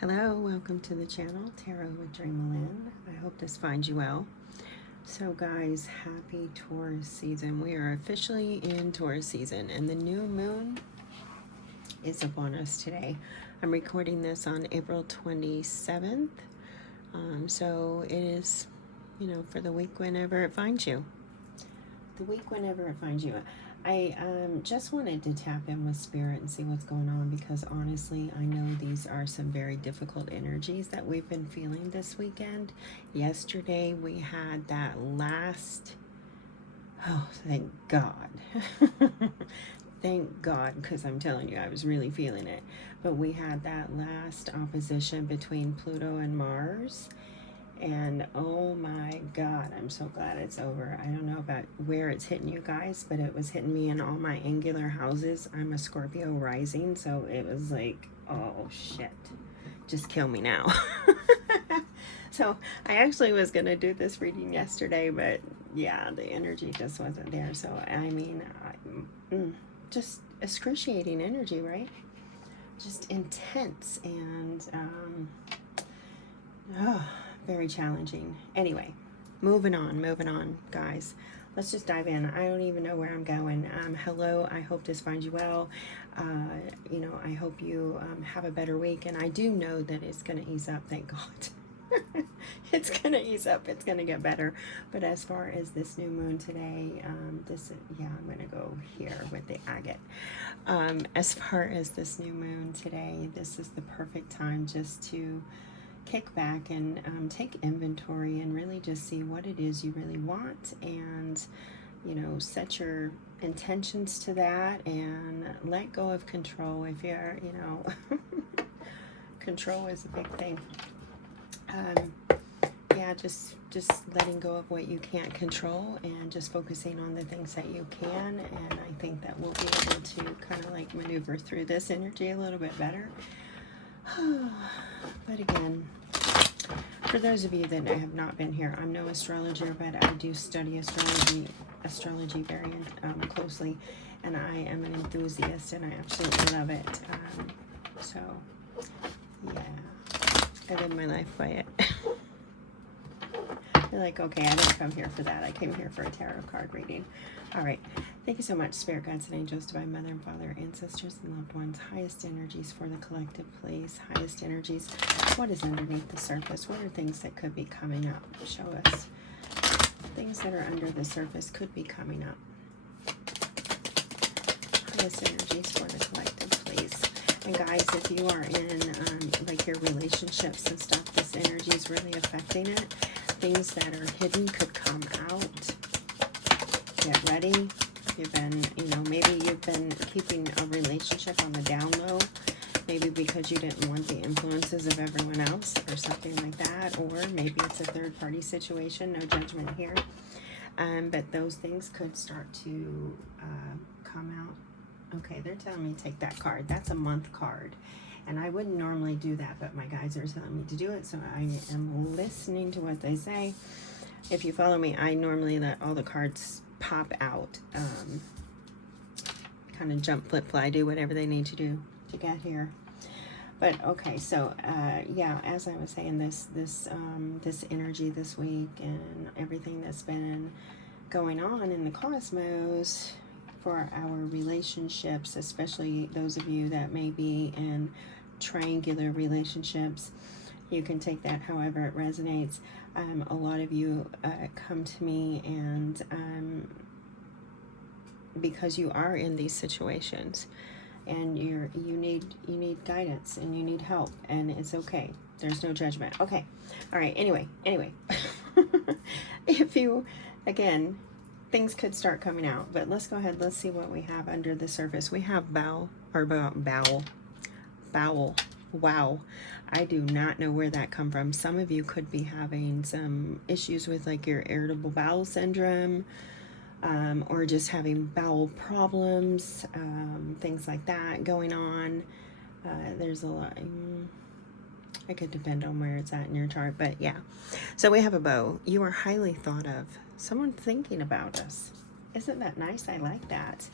Hello, welcome to the channel, Tarot with DreamaLynn. I hope this finds you well. So guys, happy Taurus season. We are officially in Taurus season and the new moon is upon us today. I'm recording this on April 27th. So it is, for the week whenever it finds you. The week whenever it finds you. I just wanted to tap in with Spirit and see what's going on, because honestly, I know these are some very difficult energies that we've been feeling this weekend. Yesterday, we had that last, oh, thank God. Thank God, because I'm telling you, I was really feeling it. But we had that last opposition between Pluto and Mars. And oh my God, I'm so glad it's over. I don't know about where it's hitting you guys, but it was hitting me in all my angular houses. I'm a Scorpio rising, so it was like, oh shit, just kill me now. So I actually was going to do this reading yesterday, but yeah, the energy just wasn't there. So I mean, just excruciating energy, right? Just intense and very challenging. Anyway, moving on, guys. Let's just dive in. I don't even know where I'm going. Hello, I hope this finds you well. I hope you have a better week. And I do know that it's going to ease up, thank God. It's going to ease up. It's going to get better. But as far as this new moon today, I'm going to go here with the agate. As far as this new moon today, this is the perfect time just to kick back and take inventory and really just see what it is you really want, and set your intentions to that and let go of control. If you're control is a big thing. Just letting go of what you can't control and just focusing on the things that you can, and I think that we'll be able to kind of like maneuver through this energy a little bit better. But again, for those of you that have not been here, I'm no astrologer, but I do study astrology very closely, and I am an enthusiast, and I absolutely love it. So, yeah, I live my life by it. You're like, okay, I didn't come here for that. I came here for a tarot card reading. All right. Thank you so much, Spirit Guides and Angels, Divine Mother and Father, ancestors and loved ones. Highest energies for the collective, please. Highest energies. What is underneath the surface? What are things that could be coming up? Show us. Things that are under the surface could be coming up. Highest energies for the collective, please. And guys, if you are in like your relationships and stuff, this energy is really affecting it. Things that are hidden could come out. Get ready. You've been, maybe you've been keeping a relationship on the down low, maybe because you didn't want the influences of everyone else or something like that, or maybe it's a third-party situation, no judgment here. But those things could start to come out. Okay, they're telling me to take that card. That's a month card. And I wouldn't normally do that, but my guides are telling me to do it, so I am listening to what they say. If you follow me, I normally let all the cards pop out, kind of jump, flip, fly, do whatever they need to do to get here. But okay, so yeah, as I was saying, this energy this week and everything that's been going on in the cosmos for our relationships, especially those of you that may be in triangular relationships, you can take that however it resonates. A lot of you come to me and because you are in these situations and you need guidance and you need help, and it's okay. There's no judgment. Okay. All right. Anyway, if you, again, things could start coming out, but let's go ahead. Let's see what we have under the surface. We have bowel. Wow. I do not know where that come from. Some of you could be having some issues with like your irritable bowel syndrome, or just having bowel problems, things like that going on. There's a lot. It could depend on where it's at in your chart, but yeah. So we have a bow. You are highly thought of. Someone thinking about us. Isn't that nice? I like that.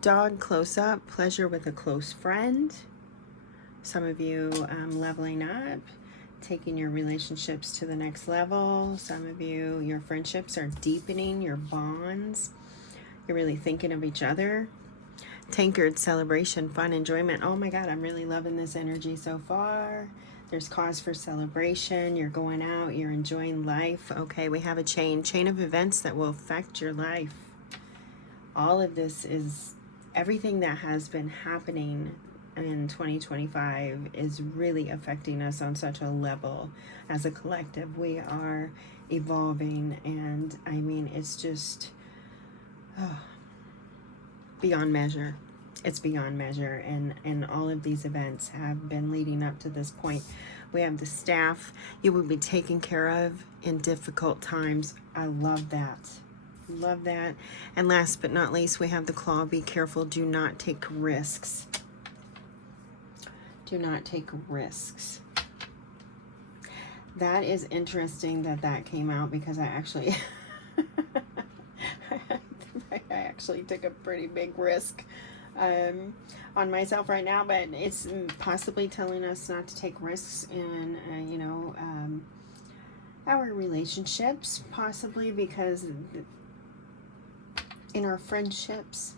Dog close up. Pleasure with a close friend. Some of you leveling up, taking your relationships to the next level. Some of you, your friendships are deepening, your bonds. You're really thinking of each other. Tankard, celebration, fun, enjoyment. Oh my God, I'm really loving this energy so far. There's cause for celebration. You're going out, you're enjoying life. Okay, we have a chain of events that will affect your life. All of this is everything that has been happening in 2025 is really affecting us on such a level. As a collective, we are evolving, and I mean, it's just beyond measure. It's beyond measure, and all of these events have been leading up to this point. We have the staff. You will be taken care of in difficult times. I love that. Love that. And last but not least, we have the claw. Be careful. Do not take risks. Do not take risks. That is interesting that that came out, because I actually I actually took a pretty big risk on myself right now, but it's possibly telling us not to take risks in you know, our relationships, possibly because in our friendships,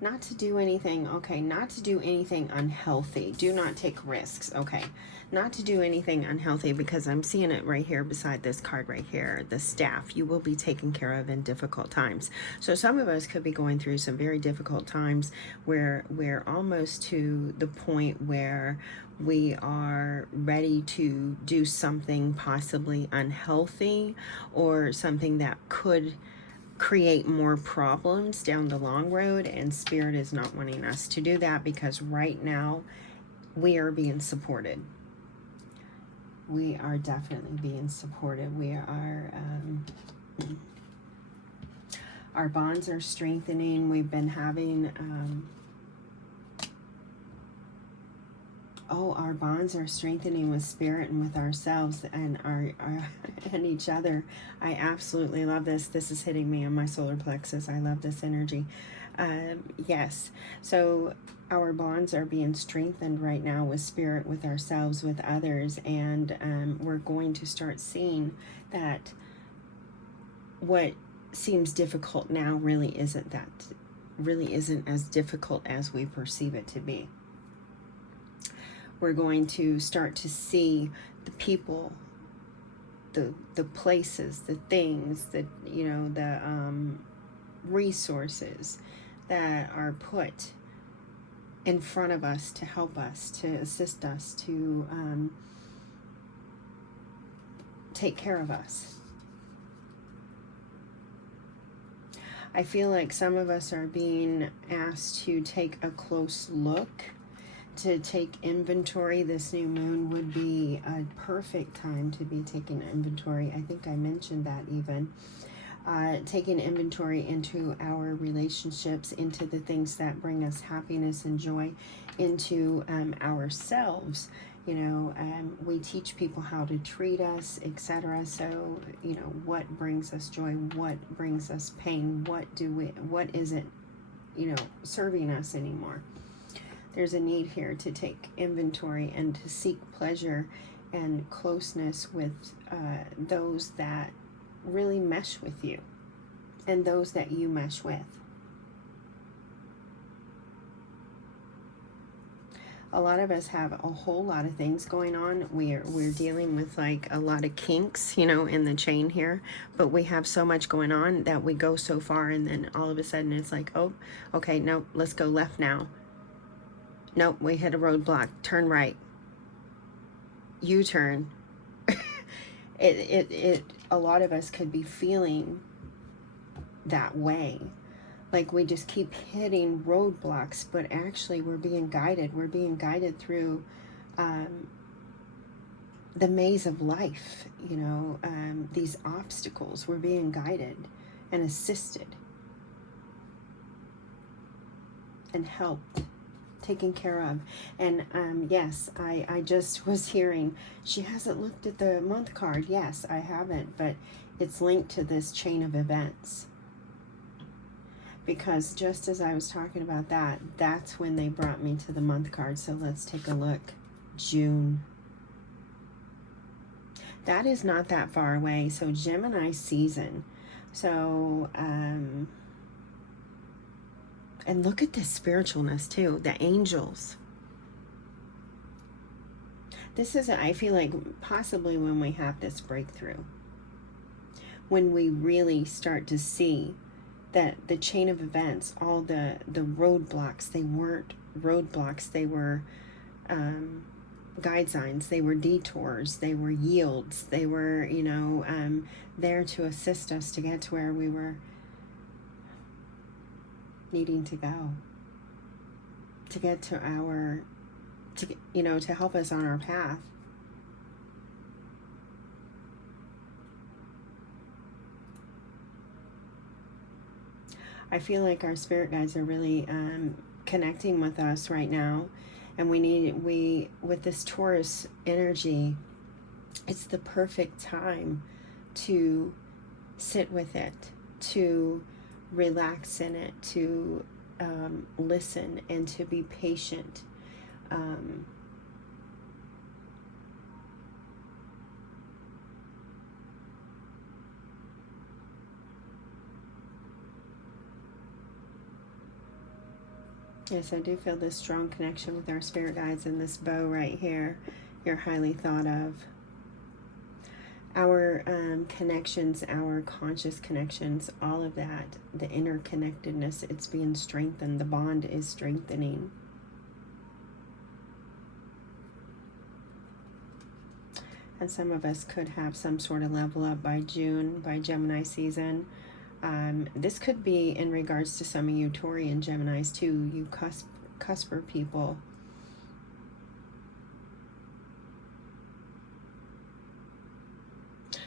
not to do anything, okay, not to do anything unhealthy. Do not take risks, okay, not to do anything unhealthy, because I'm seeing it right here beside this card right here, the staff. You will be taken care of in difficult times. So some of us could be going through some very difficult times where we're almost to the point where we are ready to do something possibly unhealthy, or something that could create more problems down the long road, and Spirit is not wanting us to do that, because right now we are being supported. We are definitely being supported. We are our bonds are strengthening. We've been having our bonds are strengthening with Spirit and with ourselves and our and each other. I absolutely love this. This is hitting me on my solar plexus. I love this energy. Yes. So our bonds are being strengthened right now with Spirit, with ourselves, with others, and we're going to start seeing that what seems difficult now really isn't as difficult as we perceive it to be. We're going to start to see the people, the places, the things, that, you know, the resources that are put in front of us to help us, to assist us, to take care of us. I feel like some of us are being asked to take a close look, to take inventory. This new moon would be a perfect time to be taking inventory. I think I mentioned that even. Taking inventory into our relationships, into the things that bring us happiness and joy, into ourselves. You know, we teach people how to treat us, etc. So, you know, what brings us joy, what brings us pain, what isn't, you know, serving us anymore. There's a need here to take inventory and to seek pleasure and closeness with those that really mesh with you and those that you mesh with. A lot of us have a whole lot of things going on. We're dealing with like a lot of kinks, you know, in the chain here, but we have so much going on that we go so far, and then all of a sudden it's like, oh, okay, no, let's go left now. Nope, we hit a roadblock. Turn right. U-turn. A lot of us could be feeling that way. Like we just keep hitting roadblocks, but actually we're being guided. We're being guided through the maze of life, you know, these obstacles. We're being guided and assisted and helped, taken care of. And yes, I just was hearing, she hasn't looked at the month card. Yes, I haven't, but it's linked to this chain of events. because just as I was talking about that, that's when they brought me to the month card. So let's take a look. June. That is not that far away. So Gemini season. So, and look at this spiritualness too. The angels. This is, I feel like, possibly when we have this breakthrough. When we really start to see that the chain of events, all the roadblocks, they weren't roadblocks, they were guide signs, they were detours, they were yields, they were, you know, there to assist us to get to where we were needing to go, to get to our, you know, to help us on our path. I feel like our spirit guides are really connecting with us right now, and with this Taurus energy, it's the perfect time to sit with it, to relax in it, to listen, and to be patient. Yes, I do feel this strong connection with our spirit guides in this bow right here. You're highly thought of. Our connections, our conscious connections, all of that, the interconnectedness, it's being strengthened. The bond is strengthening. And some of us could have some sort of level up by June, by Gemini season. This could be in regards to some of you Taurian Geminis too, you cusper people.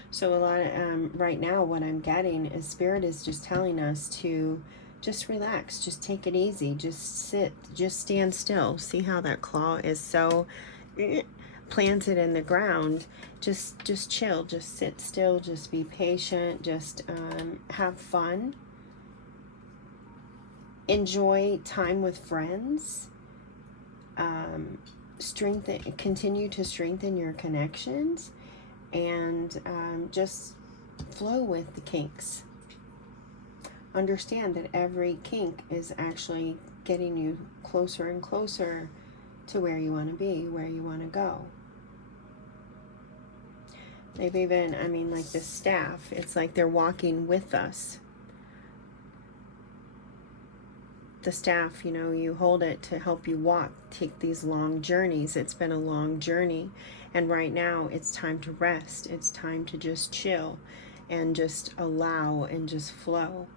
So a lot of, right now what I'm getting is Spirit is just telling us to just relax, just take it easy, just sit, just stand still. See how that claw is so planted in the ground. Just chill, just sit still, just be patient, just have fun, enjoy time with friends, continue to strengthen your connections, and just flow with the kinks. Understand that every kink is actually getting you closer and closer to where you want to be, where you want to go. They've even, I mean, like this staff, it's like they're walking with us. The staff, you know, you hold it to help you walk, take these long journeys. It's been a long journey, and right now it's time to rest. It's time to just chill and just allow and just flow.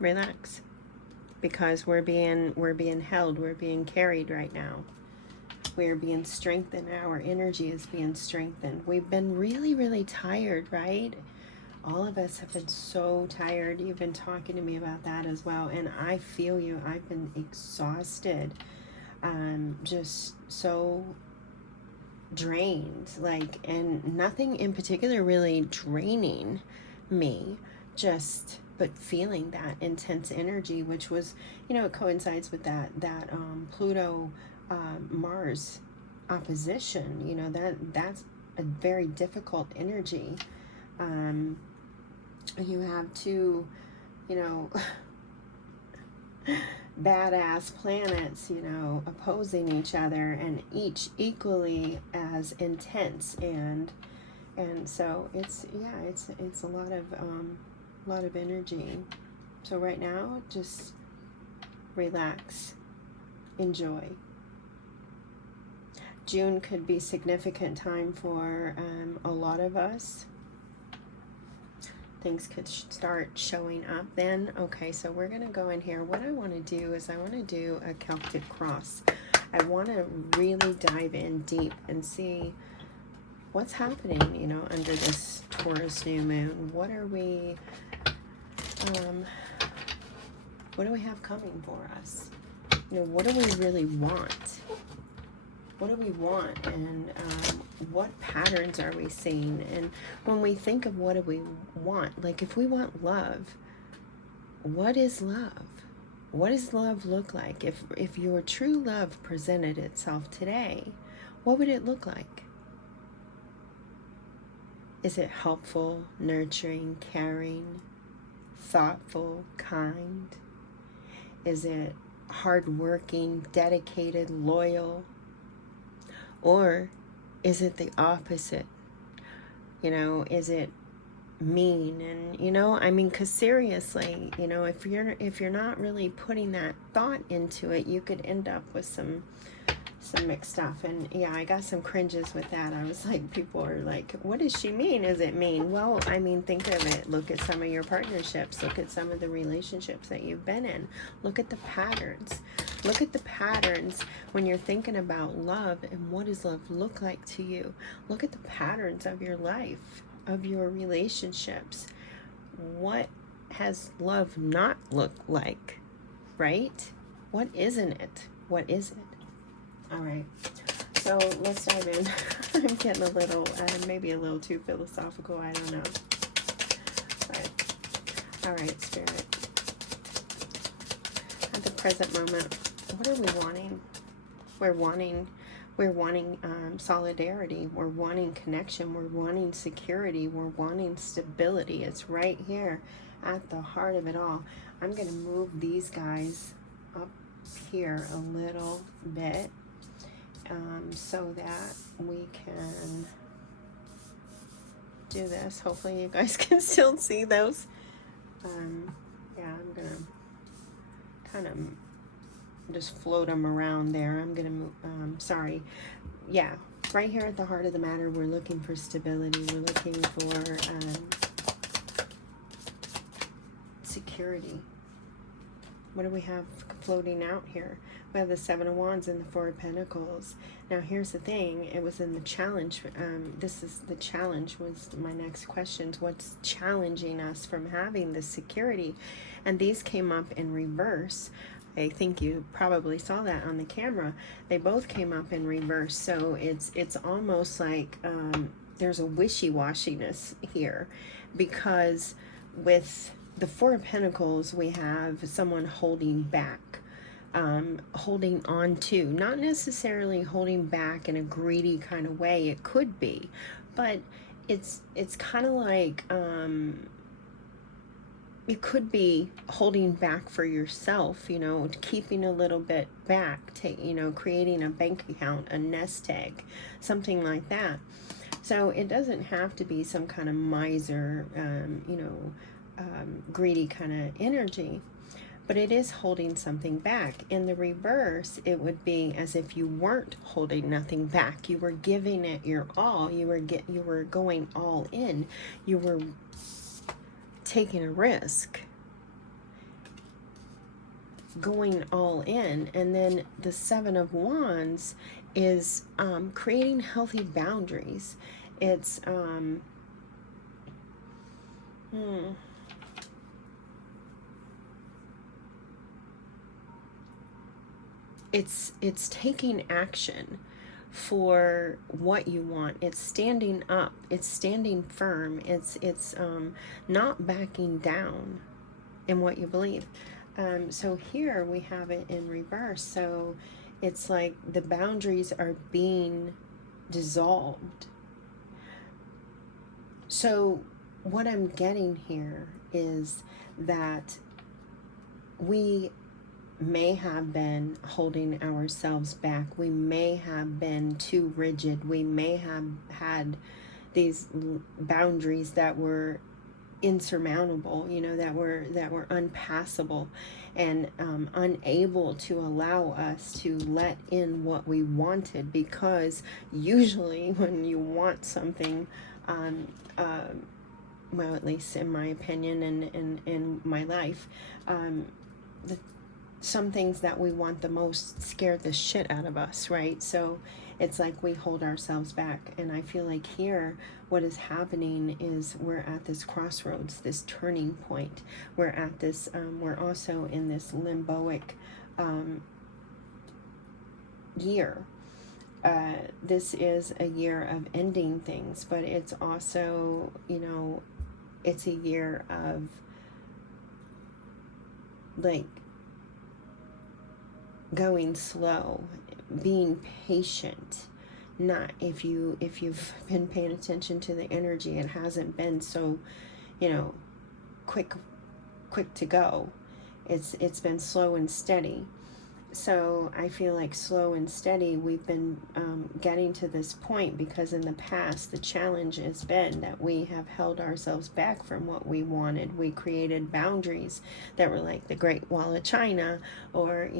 Relax, because we're being held, we're being carried right now. We're being strengthened. Our energy is being strengthened. We've been really, really tired, right? All of us have been so tired. You've been talking to me about that as well, and I feel you. I've been exhausted, just so drained, like, and nothing in particular really draining me, but feeling that intense energy, which was, you know, it coincides with that Pluto Mars opposition. You know, that's a very difficult energy. You have two, you know, badass planets, you know, opposing each other, and each equally as intense, and so it's a lot of energy. So right now, just relax, enjoy. June could be significant time for a lot of us. Things could start showing up then. Okay, so we're going to go in here. What I want to do is I want to do a Celtic cross. I want to really dive in deep and see what's happening, you know, under this Taurus new moon. What are we, what do we have coming for us? You know, what do we really want? What do we want, and what patterns are we seeing? And when we think of what do we want, like if we want love, what is love? What does love look like? If your true love presented itself today, what would it look like? Is it helpful, nurturing, caring, thoughtful, kind? Is it hardworking, dedicated, loyal? Or is it the opposite? You know, is it mean? And you know, I mean, because seriously, you know, if you're not really putting that thought into it, you could end up with some mixed stuff. And yeah, I got some cringes with that. I was like, people are like, what does she mean? Is it mean? Well, I mean, think of it. Look at some of your partnerships. Look at some of the relationships that you've been in. Look at the patterns. Look at the patterns when you're thinking about love and what does love look like to you. Look at the patterns of your life, of your relationships. What has love not looked like, right? What isn't it? What is it? All right, so let's dive in. I'm getting a little, maybe a little too philosophical, I don't know. But, all right, Spirit. At the present moment, what are we wanting? We're wanting solidarity. We're wanting connection. We're wanting security. We're wanting stability. It's right here at the heart of it all. I'm going to move these guys up here a little bit. So that we can do this. Hopefully you guys can still see those. Yeah, I'm gonna kind of just float them around there. I'm gonna move, sorry. Yeah, right here at the heart of the matter, we're looking for stability. We're looking for security. What do we have floating out here? We have the Seven of Wands and the Four of Pentacles. Now, here's the thing. It was in the challenge. This is the challenge was my next questions. What's challenging us from having this security? And these came up in reverse. I think you probably saw that on the camera. They both came up in reverse. So it's almost like there's a wishy-washiness here, because with the Four of Pentacles, we have someone holding back, holding on to, not necessarily holding back in a greedy kind of way. It could be, but it's kind of like, it could be holding back for yourself, you know, keeping a little bit back, you know, creating a bank account, a nest egg, something like that. So it doesn't have to be some kind of miser, you know, greedy kind of energy, but it is holding something back. In the reverse, it would be as if you weren't holding nothing back. You were giving it your all. You were going all in. You were taking a risk, going all in. And then the Seven of Wands is creating healthy boundaries. It's it's taking action for what you want. It's standing up. It's standing firm. It's not backing down in what you believe. So here we have it in reverse. So it's like the boundaries are being dissolved. So what I'm getting here is that we may have been holding ourselves back. We may have been too rigid. We may have had these boundaries that were insurmountable, you know, that were unpassable and unable to allow us to let in what we wanted, because usually when you want something, well, at least in my opinion and in my life, some things that we want the most scare the shit out of us, right? So it's like we hold ourselves back. And I feel like here what is happening is we're at this crossroads, this turning point. We're at this, we're also in this limboic year. This is a year of ending things, but it's also, you know, it's a year of like going slow, being patient. Not, if you've been paying attention to the energy, it hasn't been so, you know, quick to go. It's been slow and steady. So I feel like slow and steady, we've been getting to this point because in the past the challenge has been that we have held ourselves back from what we wanted. We created boundaries that were like the Great Wall of China, or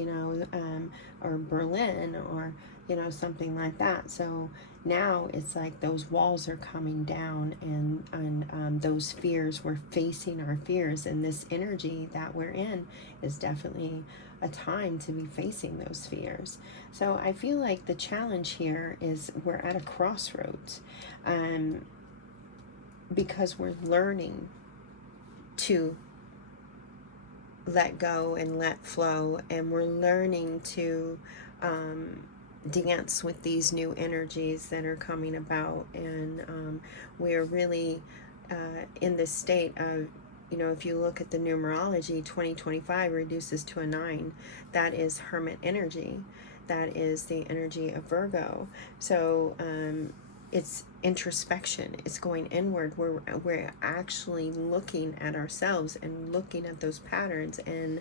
or Berlin, or something like that. So now it's like those walls are coming down, and those fears, we're facing our fears, and this energy that we're in is definitely a time to be facing those fears. So I feel like the challenge here is we're at a crossroads, because we're learning to let go and let flow, and we're learning to dance with these new energies that are coming about, and we're really in this state of, if you look at the numerology, 2025 reduces to a 9. That is Hermit energy. That is the energy of Virgo. So it's introspection. It's going inward. We're actually looking at ourselves and looking at those patterns and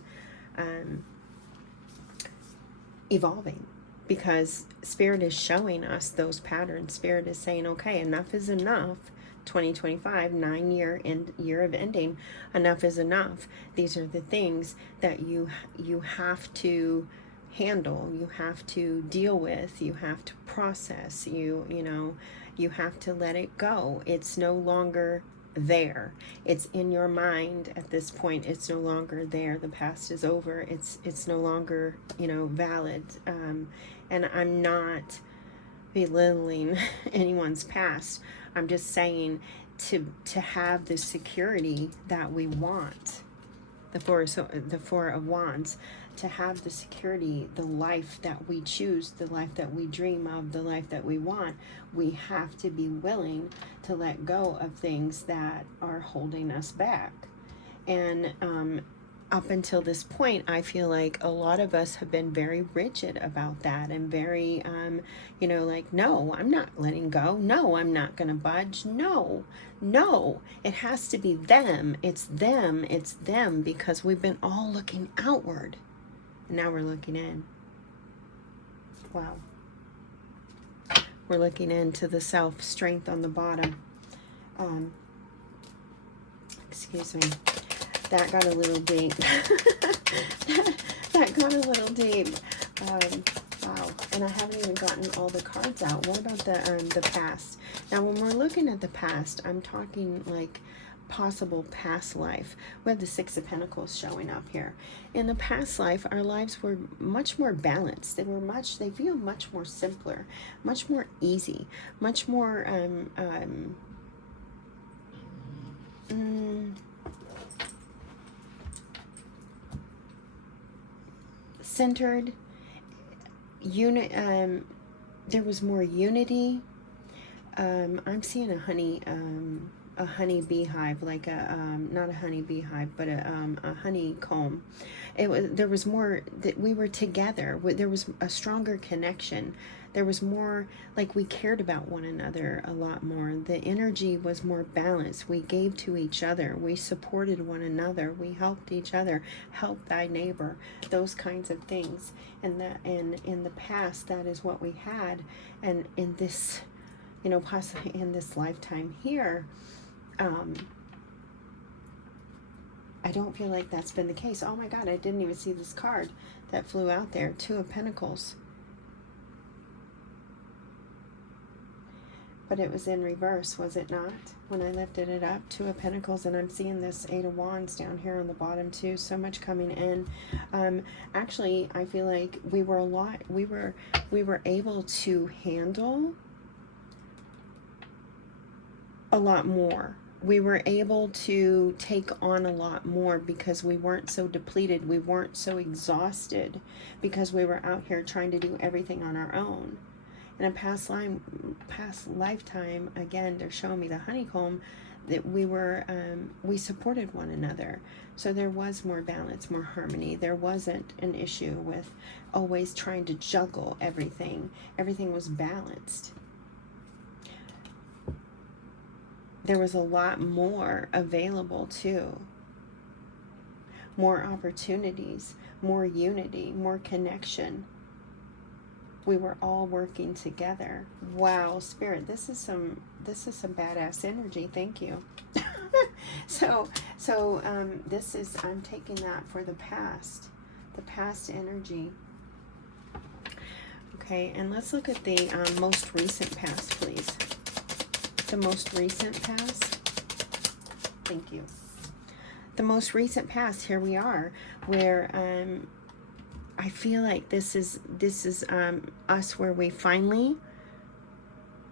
evolving. Because Spirit is showing us those patterns. Spirit is saying, okay, enough is enough. 2025, 9-year of ending, enough is enough. These are the things that you have to handle, you have to deal with, you have to process, you have to let it go. It's no longer there. It's in your mind at this point. It's no longer there. The past is over. It's no longer valid. And I'm not belittling anyone's past. I'm just saying to have the security that we want, the Four of Wands, to have the security, the life that we choose, the life that we dream of, the life that we want, we have to be willing to let go of things that are holding us back. And up until this point, I feel like a lot of us have been very rigid about that, and very, like, no, I'm not letting go. No, I'm not going to budge. No, it has to be them. It's them, because we've been all looking outward. And now we're looking in. Wow. We're looking into the self, strength on the bottom. Excuse me. That got a little deep. that got a little deep. Wow. And I haven't even gotten all the cards out. What about the past? Now, when we're looking at the past, I'm talking like possible past life. We have the Six of Pentacles showing up here. In the past life, our lives were much more balanced. They feel much more simpler, much more easy, much more centered. There was more unity. I'm seeing a honey beehive, like not a honey beehive, but a honeycomb. There was more that we were together. There was a stronger connection. There was more, like, we cared about one another a lot more. The energy was more balanced. We gave to each other. We supported one another. We helped each other. Help thy neighbor. Those kinds of things. And in the past, that is what we had. And in this, possibly in this lifetime here, I don't feel like that's been the case. Oh my God, I didn't even see this card that flew out there. Two of Pentacles. But it was in reverse, was it not? When I lifted it up, Two of Pentacles, and I'm seeing this Eight of Wands down here on the bottom too. So much coming in. Actually, I feel like we were able to handle a lot more. We were able to take on a lot more because we weren't so depleted. We weren't so exhausted because we were out here trying to do everything on our own. In a past lifetime, again, they're showing me the honeycomb. that we supported one another. So there was more balance, more harmony. There wasn't an issue with always trying to juggle everything. Everything was balanced. There was a lot more available too. More opportunities, more unity, more connection. We were all working together. Wow, Spirit, this is some badass energy. Thank you. So this is, I'm taking that for the past energy. Okay, and let's look at the most recent past, please. The most recent past. Thank you. The most recent past, here we are, where I feel like this is us, where we finally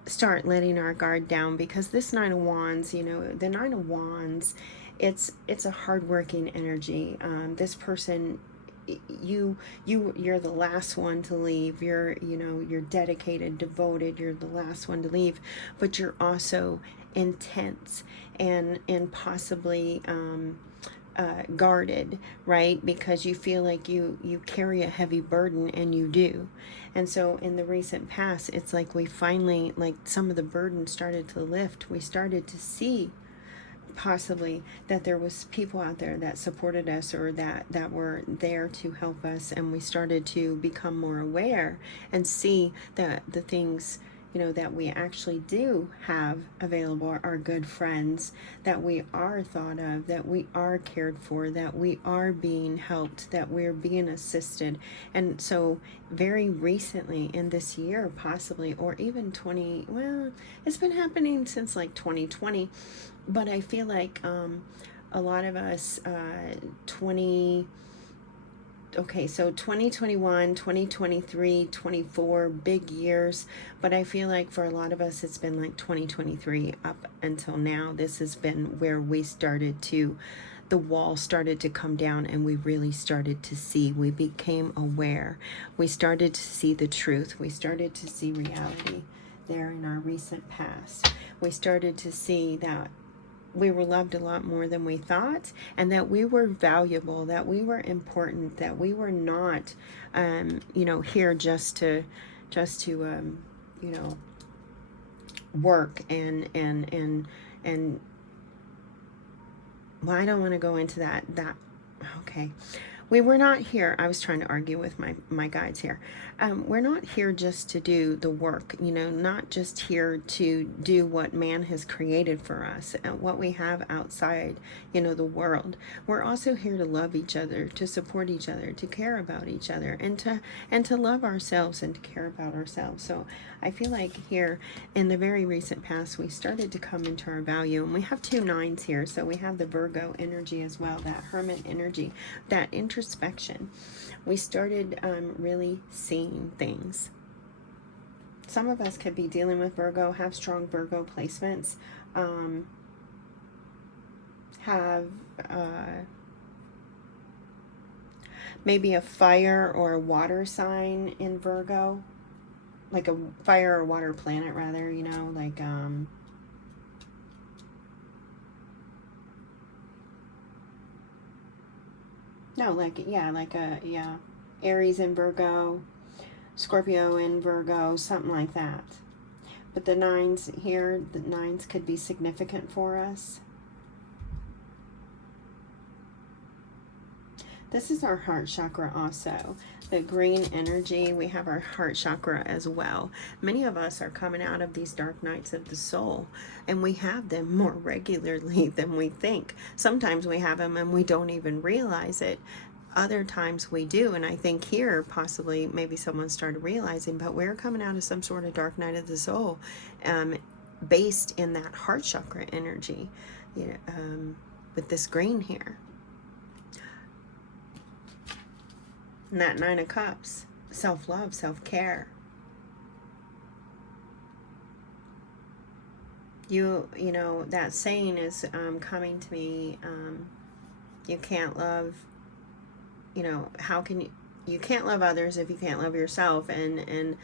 start letting our guard down, because this Nine of Wands, you know, the Nine of Wands, it's a hardworking energy. This person, you're the last one to leave. You're dedicated, devoted. You're the last one to leave, but you're also intense and possibly guarded, right? Because you feel like you carry a heavy burden, and you do. And so in the recent past, it's like we finally, like, some of the burden started to lift. We started to see possibly that there was people out there that supported us, or that were there to help us, and we started to become more aware and see that the things, you know, that we actually do have available are good friends, that we are thought of, that we are cared for, that we are being helped, that we're being assisted. And so very recently in this year, possibly, or even it's been happening since like 2020, but I feel like a lot of us, so 2021, 2023, 24, big years, but I feel like for a lot of us, it's been like 2023 up until now. This has been where we started to, the wall started to come down, and we really started to see. We became aware. We started to see the truth. We started to see reality there in our recent past. We started to see that we were loved a lot more than we thought, and that we were valuable, that we were important, that we were not, here just to work and well, I don't want to go into that. Okay. We were not here. I was trying to argue with my guides here. We're not here just to do the work, not just here to do what man has created for us, and what we have outside, the world. We're also here to love each other, to support each other, to care about each other, and to love ourselves and to care about ourselves. So I feel like here in the very recent past, we started to come into our value, and we have 2 9s here. So we have the Virgo energy as well, that Hermit energy, that introspection. We started really seeing things. Some of us could be dealing with Virgo, have strong Virgo placements, have maybe a fire or a water sign in Virgo, like a fire or water planet rather, like no, Aries in Virgo, Scorpio in Virgo, something like that. But the 9s here, the 9s could be significant for us. This is our heart chakra also. The green energy, we have our heart chakra as well. Many of us are coming out of these dark nights of the soul, and we have them more regularly than we think. Sometimes we have them and we don't even realize it. Other times we do, and I think here possibly maybe someone started realizing, but we're coming out of some sort of dark night of the soul, based in that heart chakra energy, with this green here. And that 9 of Cups, self-love, self-care. That saying is coming to me, you can't love, how can you can't love others if you can't love yourself. And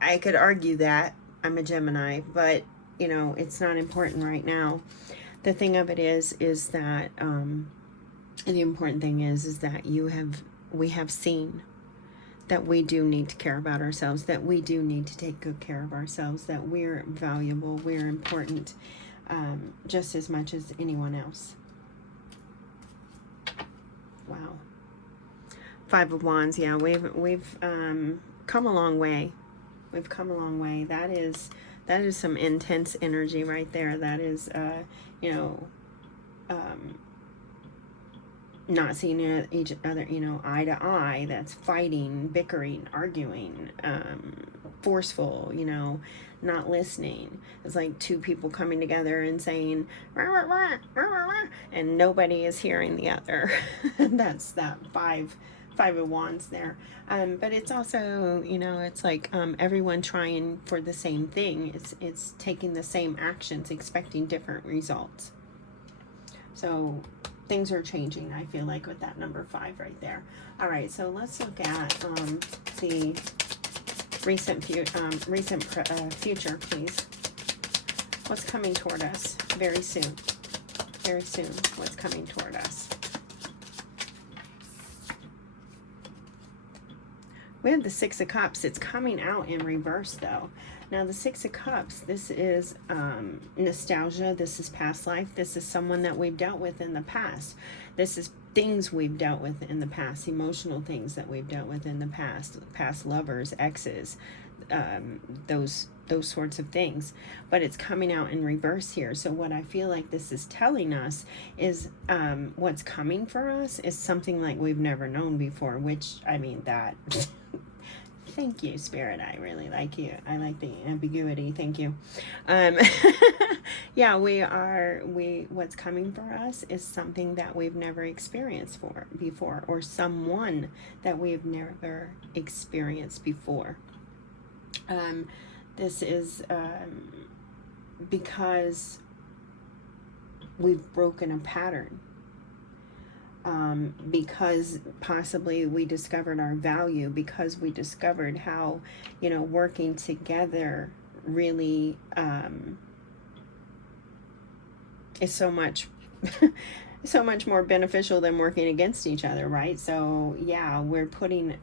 I could argue that I'm a Gemini, but you know, it's not important right now. The thing of it is that, the important thing is that we have seen that we do need to care about ourselves, that we do need to take good care of ourselves, that we're valuable, we're important, just as much as anyone else. Wow. Five of Wands, yeah, we've come a long way. We've come a long way. That is some intense energy right there. That is, you know, not seeing each other, you know, eye to eye. That's fighting, bickering, arguing, forceful, you know, not listening. It's like two people coming together and saying, rah, rah, rah, rah, rah, rah, and nobody is hearing the other. That's that five of Wands there. But it's also, you know, it's like everyone trying for the same thing. It's taking the same actions, expecting different results. So things are changing, I feel like, with that number 5 right there. All right, so let's look at the recent future, please. What's coming toward us very soon? Very soon, what's coming toward us? We have the Six of Cups. It's coming out in reverse, though. Now, the Six of Cups, this is nostalgia. This is past life. This is someone that we've dealt with in the past. This is things we've dealt with in the past, emotional things that we've dealt with in the past lovers, exes, those sorts of things. But it's coming out in reverse here. So what I feel like this is telling us is what's coming for us is something like we've never known before, which, I mean, that... Thank you, Spirit. I really like you. I like the ambiguity. Thank you. Yeah, what's coming for us is something that we've never experienced before, or someone that we've never experienced before. This is because we've broken a pattern. Because possibly we discovered our value, because we discovered how, you know, working together really is so much so much more beneficial than working against each other, right? So yeah, we're putting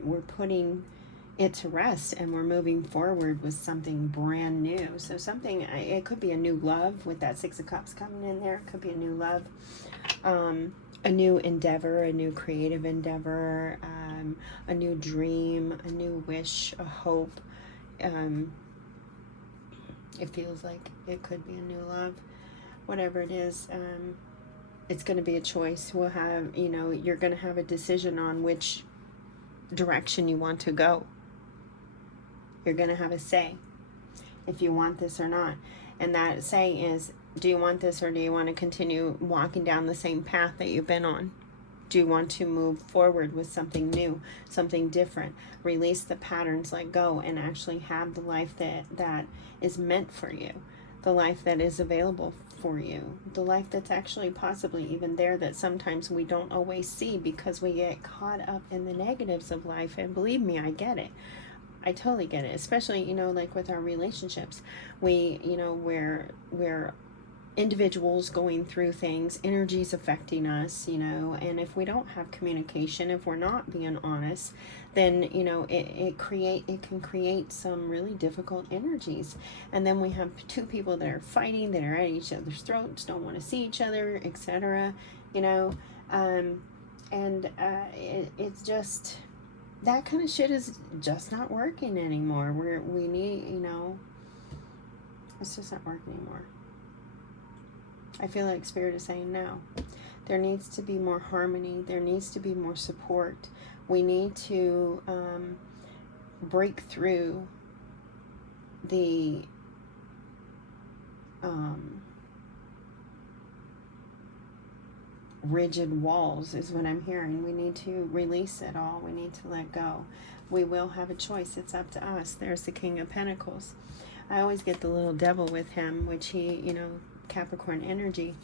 it to rest, and we're moving forward with something brand new. So something, it could be a new love with that Six of Cups coming in there. It could be a new love, a new endeavor, a new creative endeavor, a new dream, a new wish, a hope. It feels like it could be a new love. Whatever it is, it's going to be a choice. We'll have, you know, you're going to have a decision on which direction you want to go. You're going to have a say if you want this or not. And that say is, do you want this, or do you want to continue walking down the same path that you've been on? Do you want to move forward with something new, something different? Release the patterns, let go, and actually have the life that is meant for you, the life that is available for you, the life that's actually possibly even there, that sometimes we don't always see because we get caught up in the negatives of life. And believe me, I get it. I totally get it, especially, you know, like with our relationships. We, you know, we're individuals going through things, energies affecting us, you know, and if we don't have communication, if we're not being honest, then, you know, it can create some really difficult energies. And then we have two people that are fighting, that are at each other's throats, don't want to see each other, etc., you know, it's just, that kind of shit is just not working anymore. We need, you know, it's just not working anymore. I feel like Spirit is saying no. There needs to be more harmony. There needs to be more support. We need to break through the rigid walls, is what I'm hearing. We need to release it all. We need to let go. We will have a choice. It's up to us. There's the King of Pentacles. I always get the little devil with him, which he, you know, Capricorn energy,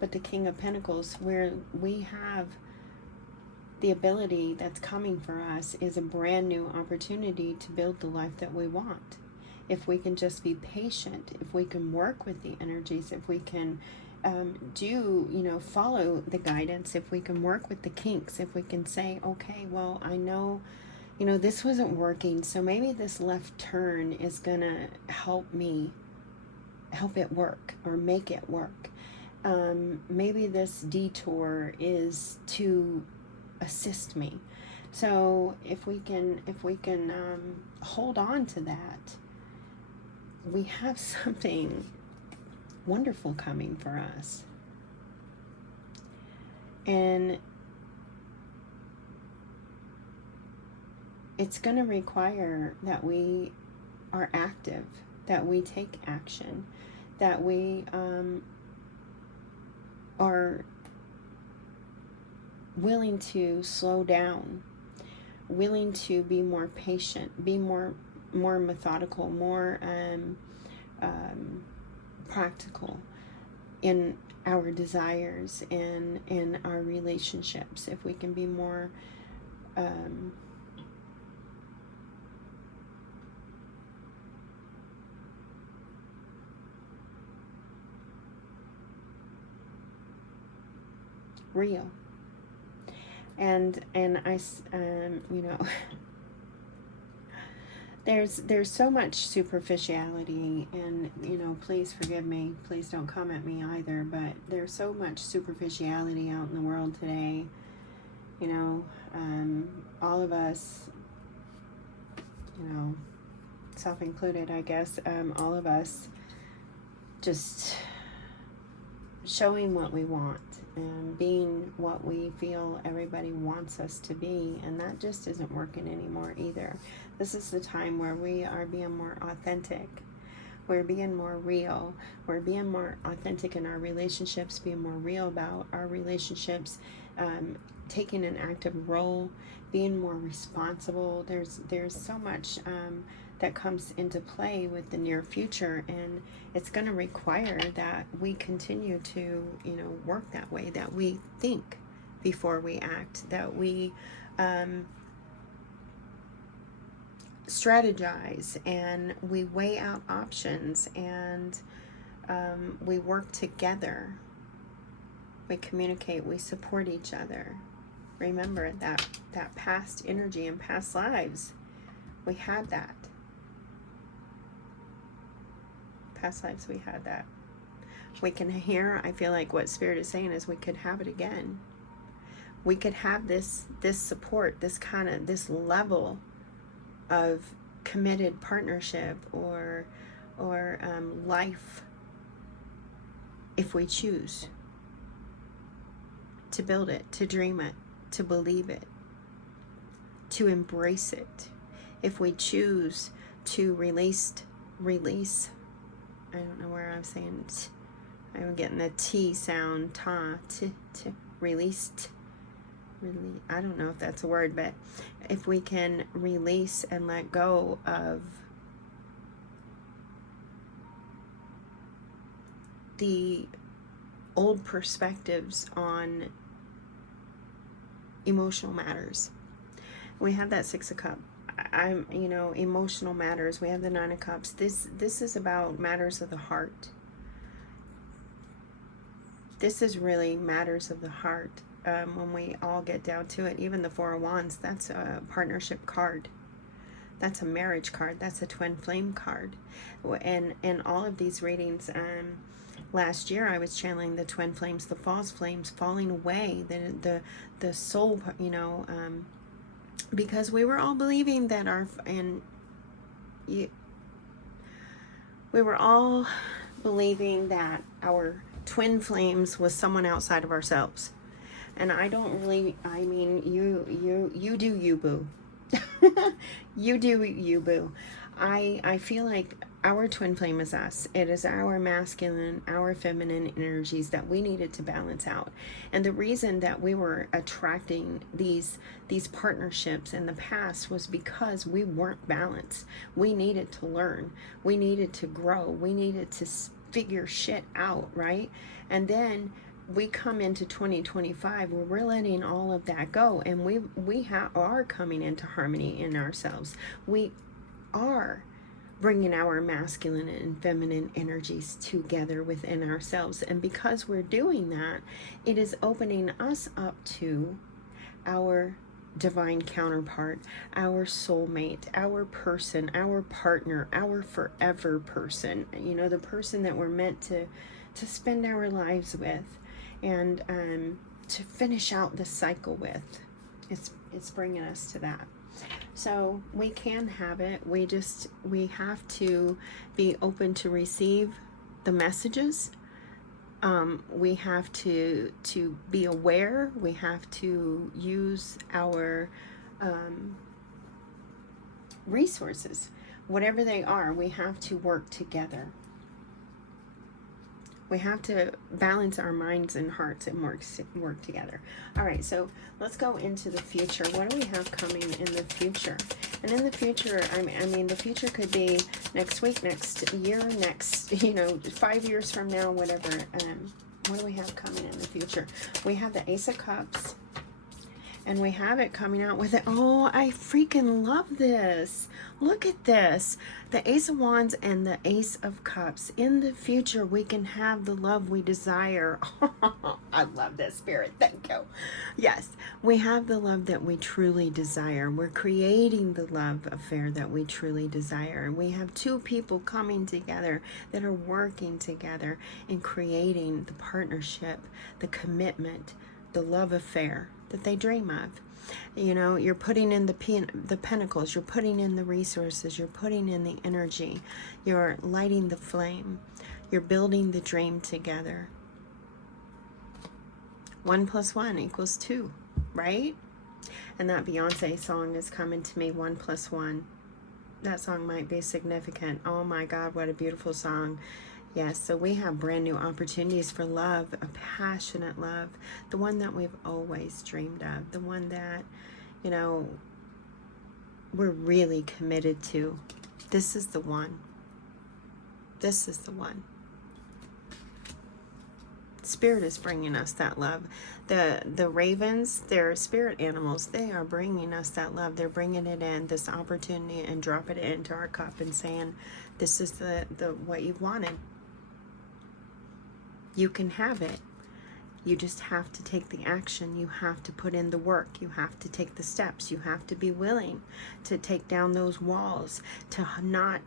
but the King of Pentacles, where we have the ability that's coming for us, is a brand new opportunity to build the life that we want. if we can just be patient, if we can work with the energies, if we can follow the guidance, if we can work with the kinks, if we can say, okay, well, I know, this wasn't working, so maybe this left turn is gonna help it work or make it work. Maybe this detour is to assist me. So if we can hold on to that, we have something wonderful coming for us. And it's going to require that we are active, that we take action, that we are willing to slow down, willing to be more patient, be more methodical, more practical in our desires and in our relationships. If we can be more real. And I there's so much superficiality, and please forgive me, please don't come at me either, but there's so much superficiality out in the world today. All of us, self included, I guess, all of us just showing what we want and being what we feel everybody wants us to be, and that just isn't working anymore either. This is the time where we are being more authentic, we're being more real, we're being more authentic in our relationships, being more real about our relationships, taking an active role, being more responsible. There's so much that comes into play with the near future, and it's going to require that we continue to work that way, that we think before we act, that we strategize and we weigh out options, and we work together, we communicate, we support each other. Remember that past energy and past lives, we had that. Past lives, we had that. We can hear, I feel like what Spirit is saying is we could have it again. We could have this support, this level of committed partnership or life, if we choose to build it, to dream it, to believe it, to embrace it. If we choose to release, I don't know where I'm saying I'm getting the T sound, released. Really, I don't know if that's a word, but if we can release and let go of the old perspectives on emotional matters. We have that Six of Cups. Emotional matters. We have the Nine of Cups. This is about matters of the heart. This is really matters of the heart. When we all get down to it, even the Four of Wands, that's a partnership card. That's a marriage card. That's a twin flame card. And all of these readings, last year I was channeling the twin flames, the false flames falling away, the soul, because we were all believing that we were all believing that our twin flames was someone outside of ourselves. And I don't really, you do you, boo. You do you, boo. I feel like our twin flame is us. It is our masculine, our feminine energies that we needed to balance out. And the reason that we were attracting these partnerships in the past was because we weren't balanced. We needed to learn. We needed to grow. We needed to figure shit out, right? And then we come into 2025 where we're letting all of that go, and we are coming into harmony in ourselves. We are bringing our masculine and feminine energies together within ourselves. And because we're doing that, it is opening us up to our divine counterpart, our soulmate, our person, our partner, our forever person, you know, the person that we're meant to spend our lives with, and to finish out the cycle with. It's bringing us to that. So we can have it. We have to be open to receive the messages. We have to be aware. We have to use our resources, whatever they are. We have to work together. We have to balance our minds and hearts and work together. All right, so let's go into the future. What do we have coming in the future? And in the future, I mean, the future could be next week, next year, next, 5 years from now, whatever. What do we have coming in the future? We have the Ace of Cups. And we have it coming out with it. Oh, I freaking love this. Look at this. The Ace of Wands and the Ace of Cups. In the future, we can have the love we desire. I love this, Spirit. Thank you. Yes, we have the love that we truly desire. We're creating the love affair that we truly desire. And we have two people coming together that are working together and creating the partnership, the commitment, the love affair that they dream of. You're putting in the pentacles, you're putting in the resources, you're putting in the energy, you're lighting the flame, you're building the dream together. 1 + 1 = 2, right? And that Beyonce song is coming to me, 1 + 1. That song might be significant. Oh my God, what a beautiful song. Yes, so we have brand new opportunities for love, a passionate love, the one that we've always dreamed of, the one that, we're really committed to. This is the one. This is the one. Spirit is bringing us that love. The ravens, they're spirit animals. They are bringing us that love. They're bringing it in, this opportunity, and dropping it into our cup and saying, this is the what you've wanted. You can have it. You just have to take the action. You have to put in the work. You have to take the steps. You have to be willing to take down those walls, to not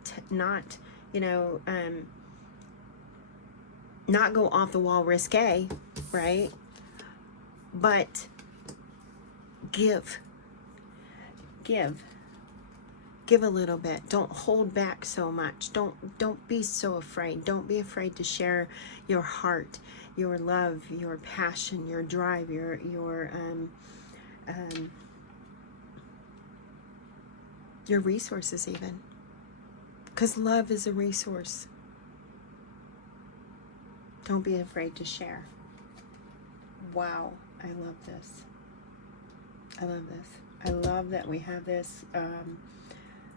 go off the wall risque, right? But give a little bit. Don't hold back so much. Don't be so afraid. Don't be afraid to share your heart, your love, your passion, your drive, your resources even. Because love is a resource. Don't be afraid to share. Wow, I love this. I love this. I love that we have this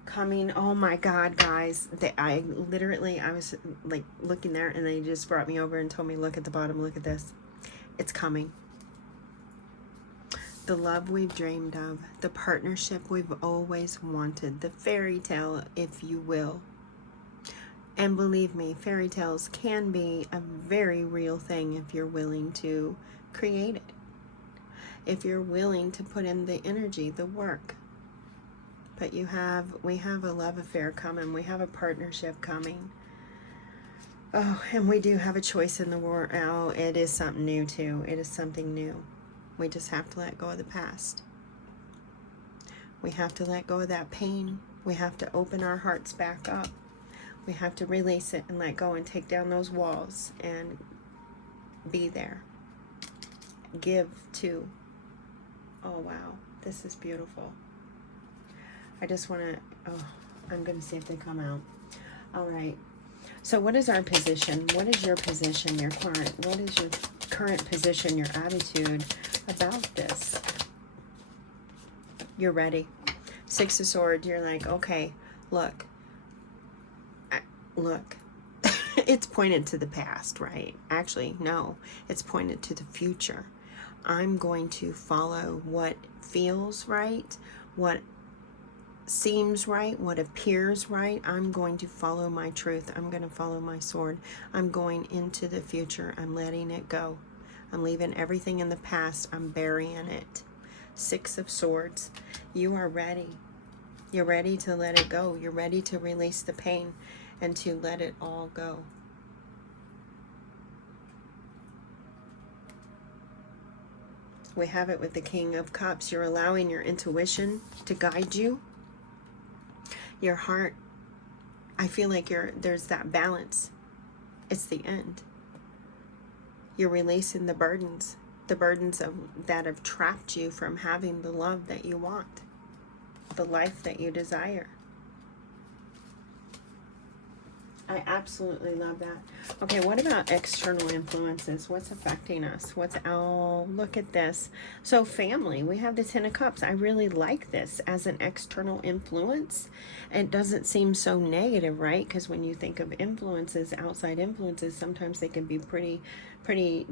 coming. Oh my God, guys. I was like looking there and they just brought me over and told me, look at the bottom, look at this. It's coming. The love we've dreamed of, the partnership we've always wanted, the fairy tale, if you will. And believe me, fairy tales can be a very real thing if you're willing to create it. If you're willing to put in the energy, the work. But we have a love affair coming. We have a partnership coming. Oh, and we do have a choice in the war. Oh, it is something new too. It is something new. We just have to let go of the past. We have to let go of that pain. We have to open our hearts back up. We have to release it and let go and take down those walls and be there. Give too. Oh, wow. This is beautiful. I just want to, I'm going to see if they come out. All right. So what is our position? What is your position, what is your current position, your attitude about this? You're ready. 6 of Swords, you're like, okay, look. It's pointed to the past, right? Actually, no. It's pointed to the future. I'm going to follow what feels right, what seems right, what appears right. I'm going to follow my truth. I'm going to follow my sword. I'm going into the future. I'm letting it go. I'm leaving everything in the past. I'm burying it. Six of Swords. You are ready. You're ready to let it go. You're ready to release the pain and to let it all go. We have it with the King of Cups. You're allowing your intuition to guide you. Your heart, I feel like there's that balance. It's the end. You're releasing the burdens that have trapped you from having the love that you want, the life that you desire. I absolutely love that. Okay, what about external influences? What's affecting us? Oh, look at this. So family, we have the Ten of Cups. I really like this as an external influence. It doesn't seem so negative, right? Because when you think of influences, outside influences, sometimes they can be pretty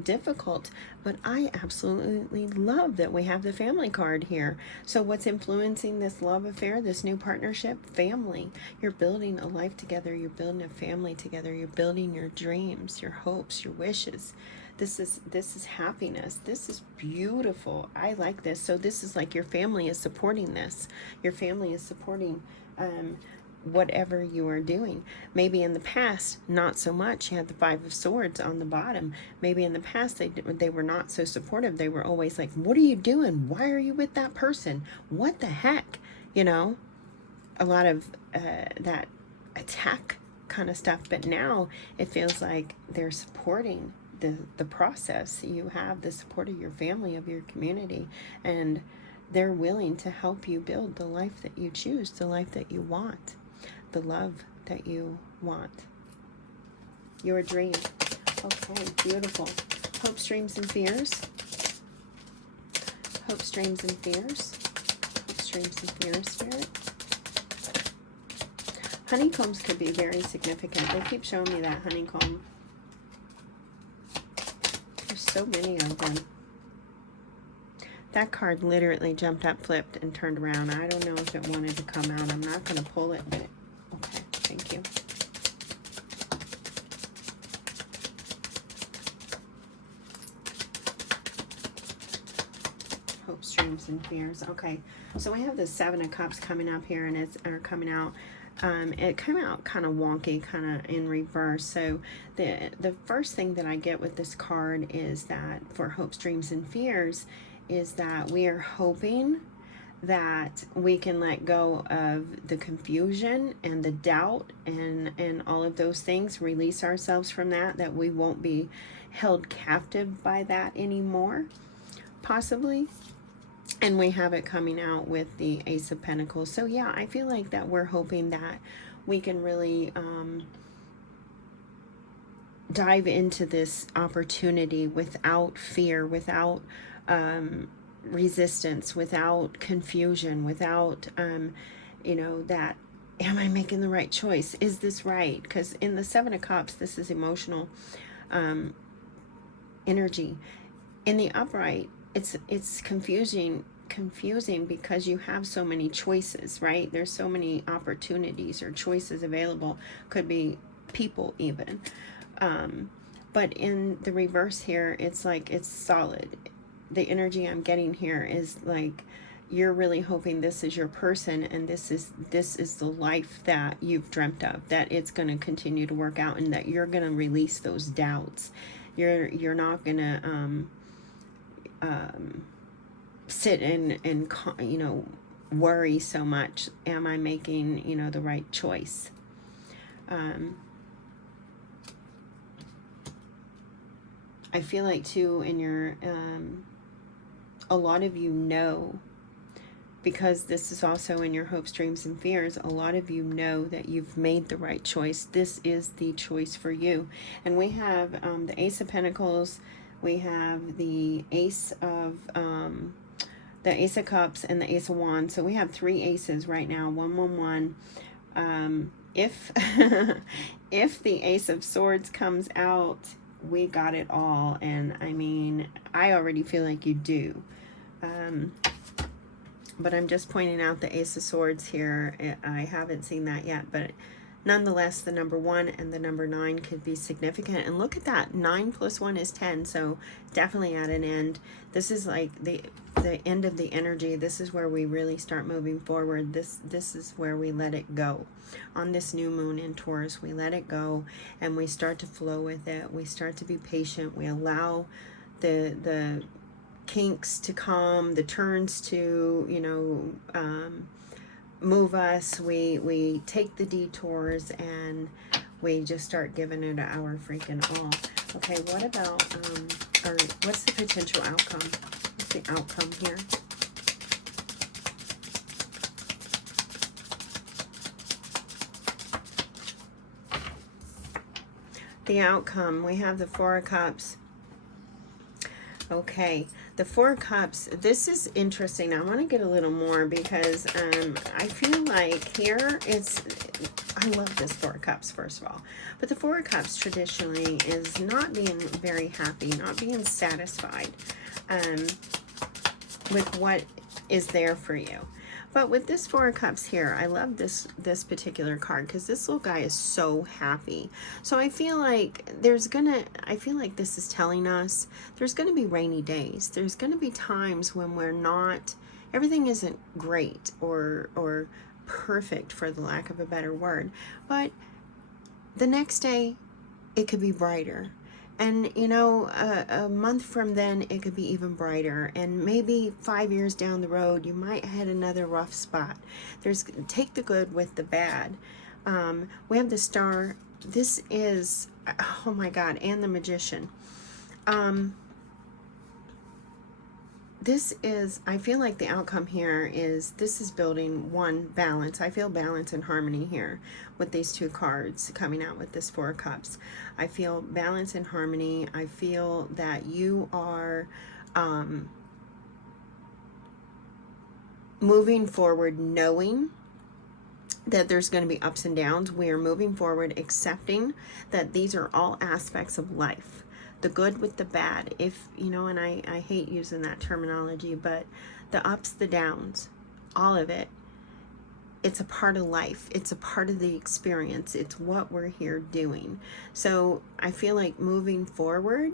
difficult. But I absolutely love that we have the family card here. So what's influencing this love affair, this new partnership? Family. You're building a life together. You're building a family together. You're building your dreams, your hopes, your wishes. This is happiness. This is beautiful. I like this. So this is like your family is supporting this. Your family is supporting whatever you are doing. Maybe in the past, not so much. You had the Five of Swords on the bottom. Maybe in the past, they were not so supportive. They were always like, what are you doing? Why are you with that person? What the heck? You know, a lot of that attack kind of stuff. But now it feels like they're supporting the process. You have the support of your family, of your community, and they're willing to help you build the life that you choose, the life that you want, the love that you want. Your dream. Okay, beautiful. Hopes, dreams, and fears. Hopes, dreams, and fears. Hopes, dreams, and fears, Spirit. Honeycombs could be very significant. They keep showing me that honeycomb. There's so many of them. That card literally jumped up, flipped, and turned around. I don't know if it wanted to come out. I'm not going to pull it, but okay, thank you. Hopes, dreams, and fears. Okay, so we have the Seven of Cups coming up here, and it's coming out. It came out kind of wonky, kind of in reverse. So the first thing that I get with this card is that for hopes, dreams, and fears is that we are hoping that we can let go of the confusion and the doubt and all of those things, release ourselves from that we won't be held captive by that anymore, possibly. And we have it coming out with the Ace of Pentacles. So yeah, I feel like that we're hoping that we can really dive into this opportunity without fear, without resistance, without confusion, without, you know, that, am I making the right choice? Is this right? Because in the Seven of Cups, this is emotional energy. In the upright, it's confusing because you have so many choices, right? There's so many opportunities or choices available. Could be people even. But in the reverse here, it's like it's solid. The energy I'm getting here is like you're really hoping this is your person and this is the life that you've dreamt of, that it's going to continue to work out and that you're going to release those doubts. You're not going to sit and you know, worry so much. Am I making, you know, the right choice? I feel like too in your a lot of you know, because this is also in your hopes, dreams, and fears, a lot of you know that you've made the right choice. This is the choice for you. And we have the Ace of Pentacles, we have the Ace of Cups, and the Ace of Wands. So we have three aces right now. 111. If if the Ace of Swords comes out, we got it all. And I mean, I already feel like you do. But I'm just pointing out the Ace of Swords here. I haven't seen that yet, but nonetheless, the number 1 and the number 9 could be significant. And look at that, 9 plus 1 is 10, so definitely at an end. This is like the end of the energy. This is where we really start moving forward. This is where we let it go. On this new moon in Taurus, we let it go and we start to flow with it. We start to be patient. We allow the kinks to come, the turns to, you know, move us. We take the detours and we just start giving it our freaking all. Okay, what about, or what's the potential outcome? What's the outcome here? The outcome, we have the Four of Cups. Okay, the Four of Cups, this is interesting. I want to get a little more because I feel like here it's, I love this Four of Cups, first of all. But the Four of Cups traditionally is not being very happy, not being satisfied with what is there for you. But with this Four of Cups here, I love this particular card because this little guy is so happy. So I feel like I feel like this is telling us there's gonna be rainy days. There's gonna be times when everything isn't great or perfect, for the lack of a better word. But the next day, it could be brighter. And, you know, a month from then, it could be even brighter. And maybe 5 years down the road, you might hit another rough spot. Take the good with the bad. We have the Star. This is, oh my God, and the Magician. This is, I feel like the outcome here is, this is building one, balance. I feel balance and harmony here with these two cards coming out with this Four of Cups. I feel balance and harmony. I feel that you are moving forward knowing that there's going to be ups and downs. We are moving forward accepting that these are all aspects of life. The good with the bad, if, you know, and I hate using that terminology, but the ups, the downs, all of it, it's a part of life. It's a part of the experience. It's what we're here doing. So I feel like moving forward,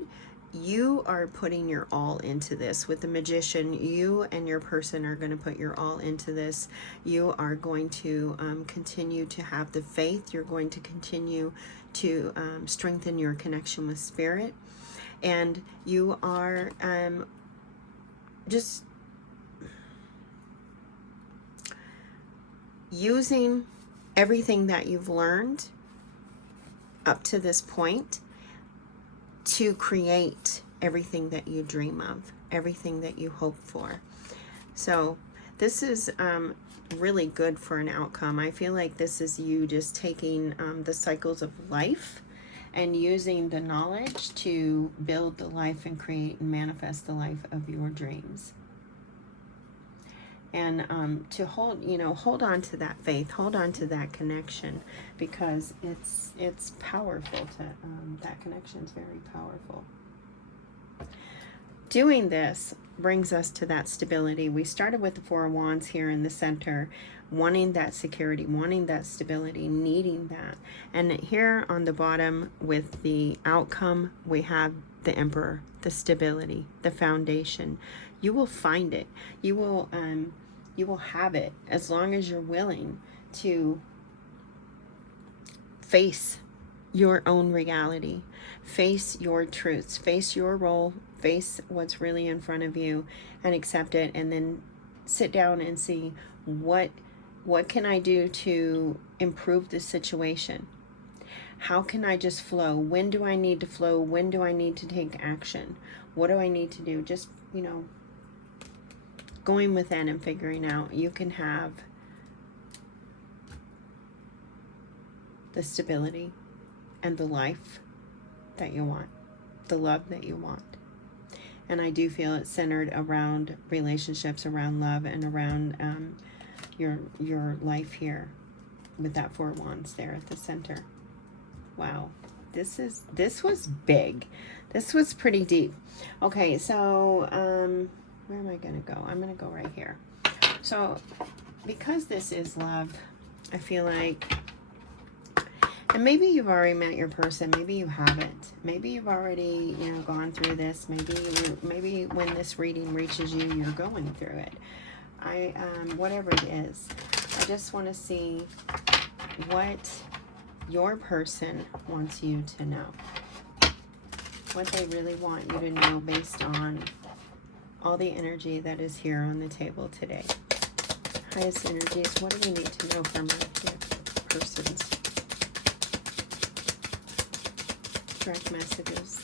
you are putting your all into this. With the Magician, you and your person are going to put your all into this. You are going to continue to have the faith. You're going to continue to strengthen your connection with Spirit. And you are just using everything that you've learned up to this point to create everything that you dream of, everything that you hope for. So this is really good for an outcome. I feel like this is you just taking the cycles of life and using the knowledge to build the life and create and manifest the life of your dreams. And to hold on to that faith, hold on to that connection, because it's powerful. That connection is very powerful. Doing this brings us to that stability. We started with the Four of Wands here in the center, wanting that security, wanting that stability, needing that. And here on the bottom with the outcome, we have the Emperor, the stability, the foundation. You will find it. You will have it as long as you're willing to face your own reality, face your truths, face your role, face what's really in front of you, and accept it. And then sit down and see what can I do to improve the situation? How can I just flow? When do I need to flow? When do I need to take action? What do I need to do? Just, going within and figuring out. You can have the stability and the life that you want, the love that you want. And I do feel it's centered around relationships, around love, and around your life here with that Four of Wands there at the center. Wow, this was big. This was pretty deep. Okay, so where am I gonna go? I'm gonna go right here. So because this is love, I feel like, and maybe you've already met your person, maybe you haven't. Maybe you've already, you know, gone through this. Maybe when this reading reaches you, you're going through it. Whatever it is, I just want to see what your person wants you to know. What they really want you to know based on all the energy that is here on the table today. Highest energies, what do we need to know from our persons? Direct messages.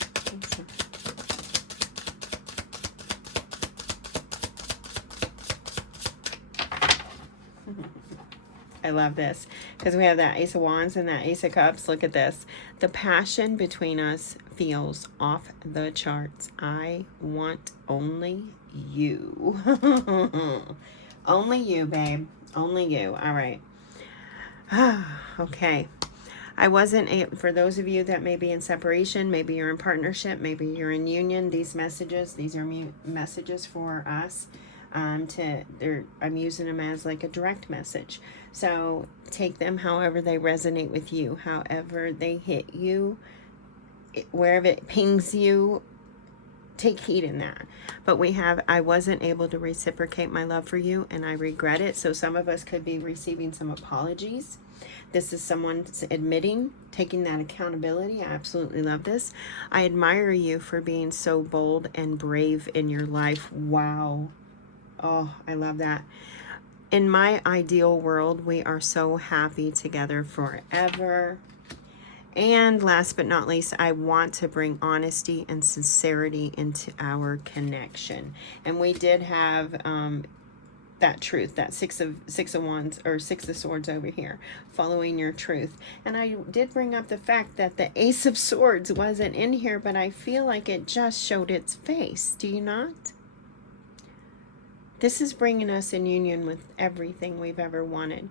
I love this because we have that Ace of Wands and that Ace of Cups. Look at this. The passion between us feels off the charts. I want only you. Only you, babe. Only you. All right. Okay. I wasn't, for those of you that may be in separation, maybe you're in partnership, maybe you're in union, these messages, these are messages for us. I'm using them as like a direct message. So take them however they resonate with you, however they hit you, wherever it pings you, take heed in that. But we have, I wasn't able to reciprocate my love for you and I regret it. So some of us could be receiving some apologies. This is someone admitting, taking that accountability. I absolutely love this. I admire you for being so bold and brave in your life. Wow. Oh, I love that. In my ideal world, we are so happy together forever. And last but not least, I want to bring honesty and sincerity into our connection. And we did have that truth, that six of wands or six of swords over here, following your truth. And I did bring up the fact that the Ace of Swords wasn't in here, but I feel like it just showed its face. Do you not? This is bringing us in union with everything we've ever wanted.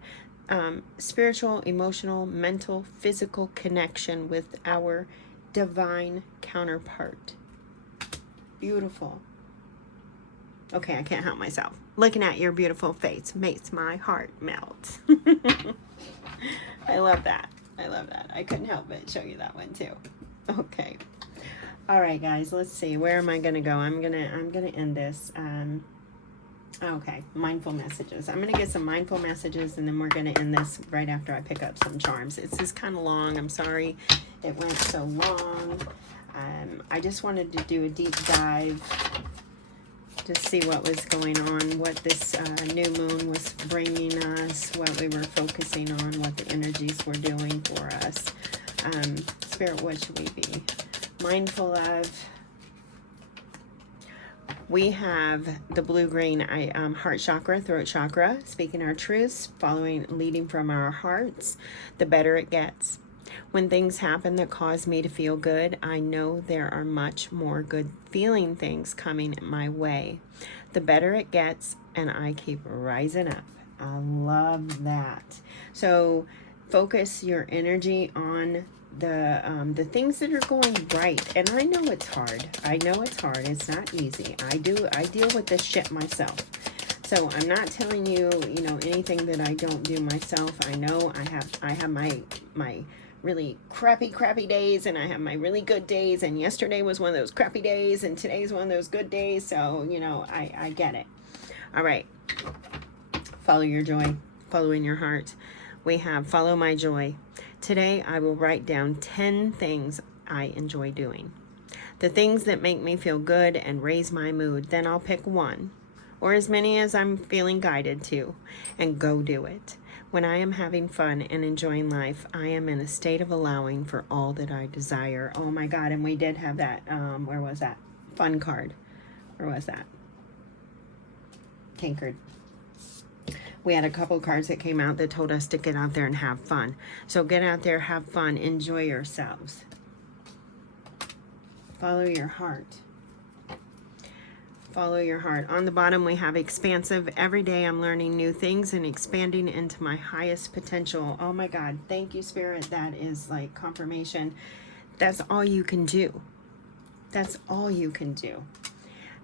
Spiritual, emotional, mental, physical connection with our divine counterpart. Beautiful. Okay, I can't help myself. Looking at your beautiful face makes my heart melt. I love that. I love that. I couldn't help but show you that one too. Okay. All right, guys. Let's see. Where am I gonna go? I'm gonna end this. Okay, mindful messages. I'm going to get some mindful messages and then we're going to end this right after I pick up some charms. This is kind of long. I'm sorry it went so long. I just wanted to do a deep dive to see what was going on, what this new moon was bringing us, what we were focusing on, what the energies were doing for us. Spirit, what should we be mindful of? We have the blue-green heart chakra, throat chakra, speaking our truths, leading from our hearts, the better it gets. When things happen that cause me to feel good, I know there are much more good feeling things coming my way. The better it gets, and I keep rising up. I love that. So focus your energy on the things that are going right. And I know it's hard. I know it's hard. It's not easy. I deal with this shit myself. So I'm not telling you, you know, anything that I don't do myself. I know I have my really crappy days, and I have my really good days, and yesterday was one of those crappy days, and today's one of those good days. So, you know, I get it. All right. Follow your joy. Following your heart. We have follow my joy. Today, I will write down 10 things I enjoy doing. The things that make me feel good and raise my mood. Then I'll pick one, or as many as I'm feeling guided to, and go do it. When I am having fun and enjoying life, I am in a state of allowing for all that I desire. Oh my God, and we did have that, where was that? Fun card. Where was that? Tinkered. We had a couple cards that came out that told us to get out there and have fun. So get out there, have fun, enjoy yourselves. Follow your heart. Follow your heart. On the bottom, we have expansive. Every day I'm learning new things and expanding into my highest potential. Oh my God. Thank you, Spirit. That is like confirmation. That's all you can do. That's all you can do.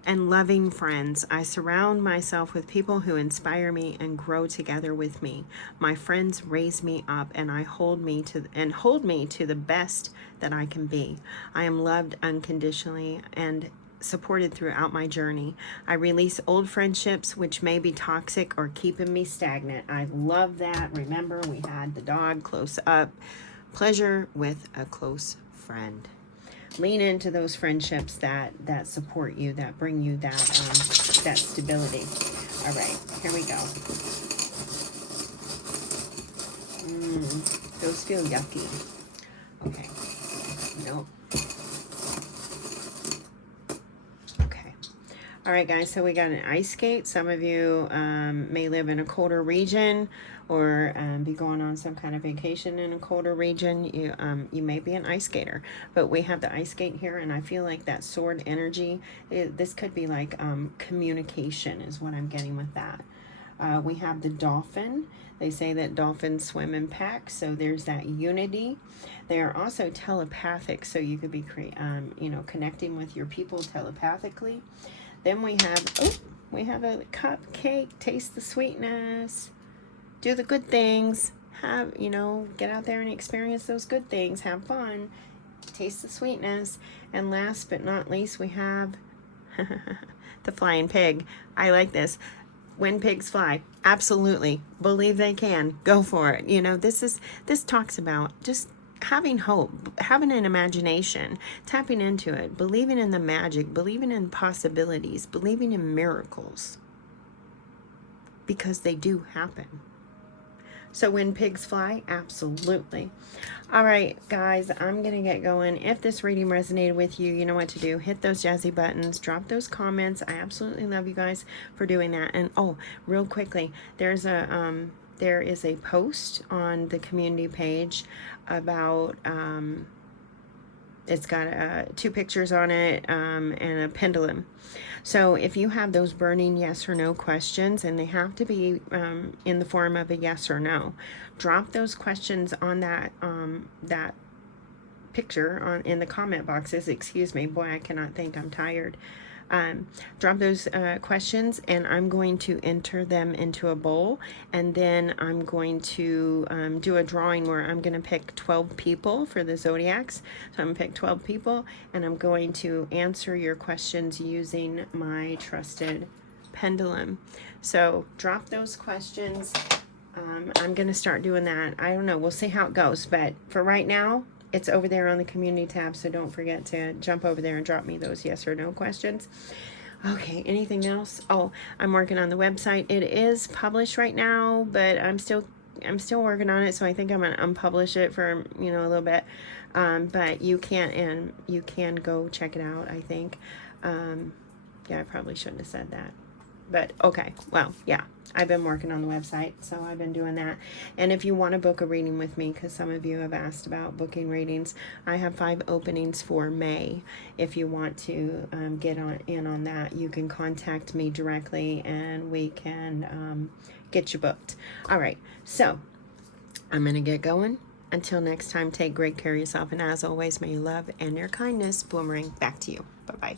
and loving friends. I surround myself with people who inspire me and grow together with me. My friends raise me up and hold me to the best that I can be. I am loved unconditionally and supported throughout my journey. I release old friendships which may be toxic or keeping me stagnant. I love that. Remember, we had the dog close up. Pleasure with a close friend. Lean into those friendships that support you, that bring you that that stability. All right, here we go. Those feel yucky. Okay. Nope. Okay. All right, guys, so we got an ice skate. Some of you may live in a colder region or be going on some kind of vacation in a colder region. You may be an ice skater, but we have the ice skate here, and I feel like that sword energy, this could be like communication is what I'm getting with that. We have the dolphin. They say that dolphins swim in packs, so there's that unity. They are also telepathic, so you could be connecting with your people telepathically. Then we have a cupcake. Taste the sweetness. Do the good things. Get out there and experience those good things. Have fun. Taste the sweetness. And last but not least, we have the flying pig. I like this. When pigs fly, absolutely. Believe they can. Go for it. This talks about just having hope, having an imagination, tapping into it, believing in the magic, believing in possibilities, believing in miracles. Because they do happen. So when pigs fly, absolutely. All right, guys, I'm going to get going. If this reading resonated with you, you know what to do. Hit those jazzy buttons. Drop those comments. I absolutely love you guys for doing that. And, oh, real quickly, there is a post on the community page about... it's got 2 pictures on it and a pendulum. So if you have those burning yes or no questions, and they have to be in the form of a yes or no, drop those questions on that picture in the comment boxes. Excuse me, boy, I cannot think. I'm tired. Drop those questions, and I'm going to enter them into a bowl, and then I'm going to do a drawing where I'm going to pick 12 people for the zodiacs. So I'm going to pick 12 people, and I'm going to answer your questions using my trusted pendulum. So drop those questions. I'm going to start doing that. I don't know. We'll see how it goes, but for right now, it's over there on the community tab, so don't forget to jump over there and drop me those yes or no questions. Okay, anything else? Oh, I'm working on the website. It is published right now, but I'm still working on it, so I think I'm gonna unpublish it for a little bit. But you can go check it out, I think. Yeah, I probably shouldn't have said that. But okay, well, yeah, I've been working on the website, so I've been doing that. And if you want to book a reading with me, because some of you have asked about booking readings, I have 5 openings for May. If you want to get in on that, you can contact me directly, and we can get you booked. All right, so I'm going to get going. Until next time, take great care of yourself, and as always, may your love and your kindness boomerang back to you. Bye-bye.